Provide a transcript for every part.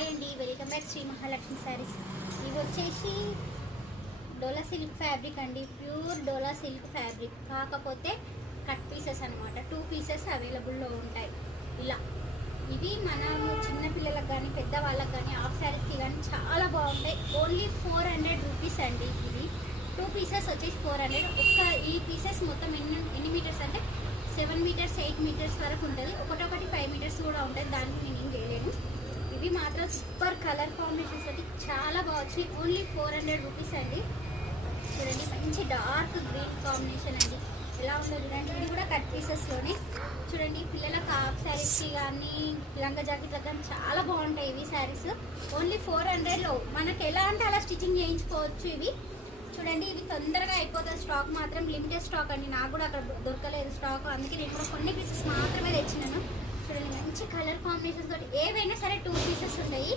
Hi అండి, welcome back Shri Mahalakshmi saris. ఇవి వచ్చేసి డోలా సిల్క్ ఫ్యాబ్రిక్ అండి, ప్యూర్ డోలా సిల్క్ ఫ్యాబ్రిక్. కాకపోతే కట్ పీసెస్ అనమాట. 2 పీసెస్ అవైలబుల్లో ఉంటాయి. ఇలా ఇవి మనం చిన్నపిల్లలకు కానీ పెద్దవాళ్ళకి కానీ హాఫ్ శారీస్కి కానీ చాలా బాగుంటాయి. ఓన్లీ 400 రూపీస్ అండి. ఇది 2 పీసెస్ వచ్చేసి 400. ఈ పీసెస్ మొత్తం ఎన్ని మీటర్స్ అంటే 7 మీటర్స్ 8 మీటర్స్ వరకు ఉంటుంది. ఒకటొకటి 5 మీటర్స్ కూడా ఉంటుంది. దానికి నేను ఏం చేయలేను. ఇవి మాత్రం సూపర్ కలర్ కాంబినేషన్స్ తోటి చాలా బాగా వచ్చినాయి. ఓన్లీ 400 రూపీస్ అండి. చూడండి, మంచి డార్క్ గ్రీన్ కాంబినేషన్ అండి. ఎలా ఉందో చూడండి. ఇది కూడా కట్ పీసెస్లోనే. చూడండి, పిల్లలకు హాఫ్ శారీస్కి కానీ లంగా జాకెట్లకు కానీ చాలా బాగుంటాయి ఇవి శారీస్. ఓన్లీ 400లో మనకు ఎలా అంటే అలా స్టిచ్చింగ్ చేయించుకోవచ్చు. ఇవి చూడండి, ఇవి తొందరగా అయిపోతుంది. స్టాక్ మాత్రం లిమిటెడ్ స్టాక్ అండి. నాకు కూడా అక్కడ దొరకలేదు స్టాక్, అందుకే నేను కూడా కొన్ని పీసెస్ మాత్రమే తెచ్చినాను. చూడండి, మంచి కలర్ కాంబినేషన్స్ తోటి ఏవైనా సరే 2 పీసెస్ ఉంటాయి.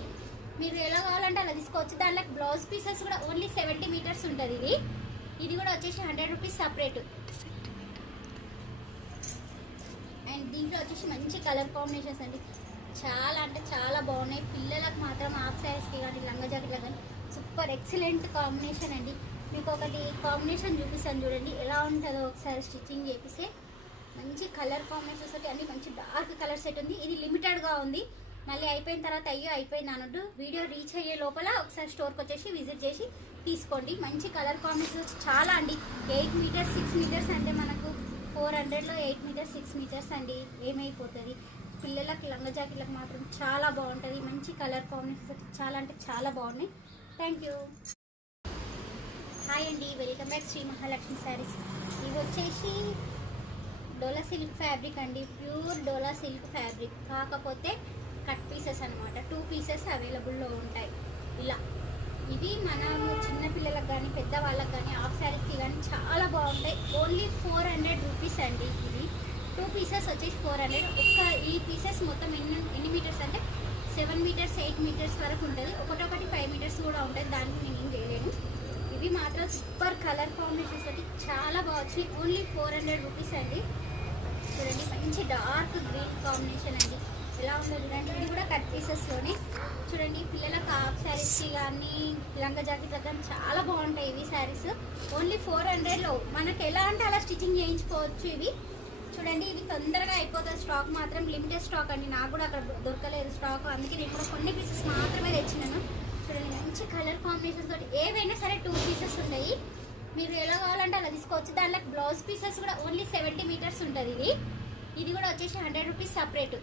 మీరు ఎలా కావాలంటే అలా తీసుకోవచ్చు. దాంట్లో బ్లౌజ్ పీసెస్ కూడా ఓన్లీ 70 మీటర్స్ ఉంటుంది. ఇది కూడా వచ్చేసి 100 రూపీస్ సపరేట్. అండ్ దీంట్లో వచ్చేసి మంచి కలర్ కాంబినేషన్స్ అండి. చాలా అంటే చాలా బాగున్నాయి. పిల్లలకు మాత్రం హాఫ్ శారీస్కి కానీ లంగా జాకెట్లకు కానీ సూపర్ ఎక్సలెంట్ కాంబినేషన్ అండి. మీకు ఒకటి కాంబినేషన్ చూపిస్తాను చూడండి, ఎలా ఉంటుందో ఒకసారి స్టిచ్చింగ్ చేపిస్తే. మంచి కలర్ కాంబినేషన్స్ తోటి అన్ని మంచి డార్క్ కలర్ సెట్ ఉంది. ఇది లిమిటెడ్గా ఉంది. మళ్ళీ అయిపోయిన తర్వాత అయ్యో అయిపోయింది అన్నట్టు వీడియో రీచ్ అయ్యే లోపల ఒకసారి స్టోర్కి వచ్చేసి విజిట్ చేసి తీసుకోండి. మంచి కలర్ కాంబినేషన్స్ చాలా అండి. 8 మీటర్స్ 6 మీటర్స్ అంటే మనకు 400లో 8 మీటర్స్ 6 మీటర్స్ అండి. ఏమైపోతుంది. పిల్లలకు లంగా జాకెట్లకు మాత్రం చాలా బాగుంటుంది. మంచి కలర్ కాంబినేషన్స్ చాలా అంటే చాలా బాగున్నాయి. Thank you. హాయ్ అండి, వెల్కమ్ బ్యాక్ శ్రీ మహాలక్ష్మి శారీస్. ఇవి వచ్చేసి డోలా సిల్క్ ఫ్యాబ్రిక్ అండి, ప్యూర్ డోలా సిల్క్ ఫ్యాబ్రిక్. కాకపోతే కట్ పీసెస్ అనమాట. 2 పీసెస్ అవైలబుల్లో ఉంటాయి. ఇలా ఇవి మనం చిన్నపిల్లలకు కానీ పెద్దవాళ్ళకి కానీ హాఫ్ శారీస్కి కానీ చాలా బాగుంటాయి. ఓన్లీ 400 రూపీస్ అండి. ఇది 2 పీసెస్ వచ్చేసి 400. ఈ పీసెస్ మొత్తం ఎన్ని మీటర్స్ అంటే 7 మీటర్స్ 8 మీటర్స్ వరకు ఉంటుంది. ఒకటొకటి 5 మీటర్స్ కూడా ఉంటుంది. దానికి నేను ఏం చేయలేను. ఇవి మాత్రం సూపర్ కలర్ కాంబినేషన్స్ తోటి చాలా బాగా వచ్చినాయి. ఓన్లీ 400 రూపీస్ అండి. చూడండి, మంచి డార్క్ గ్రీన్ కాంబినేషన్ అండి. ఎలా ఉందో చూడండి. ఇది కూడా కట్ పీసెస్లోనే. చూడండి, పిల్లలకు హాఫ్ శారీస్కి కానీ లంగా జాకెట్లకు కానీ చాలా బాగుంటాయి ఇవి శారీస్. ఓన్లీ 400లో మనకు ఎలా అంటే అలా స్టిచ్చింగ్ చేయించుకోవచ్చు. ఇవి చూడండి, ఇవి తొందరగా అయిపోతుంది. స్టాక్ మాత్రం లిమిటెడ్ స్టాక్ అండి. నాకు కూడా అక్కడ దొరకలేదు స్టాక్, అందుకే నేను కూడా కొన్ని పీసెస్ మాత్రమే తెచ్చినాను. చూడండి, మంచి కలర్ కాంబినేషన్స్ తోటి ఏవైనా సరే 2 పీసెస్ ఉంటాయి. మీరు ఎలా కావాలంటే అలా తీసుకోవచ్చు. దాంట్లో బ్లౌజ్ పీసెస్ కూడా ఓన్లీ 70 మీటర్స్ ఉంటుంది. ఇది కూడా వచ్చేసి 100 రూపీస్ సపరేట్.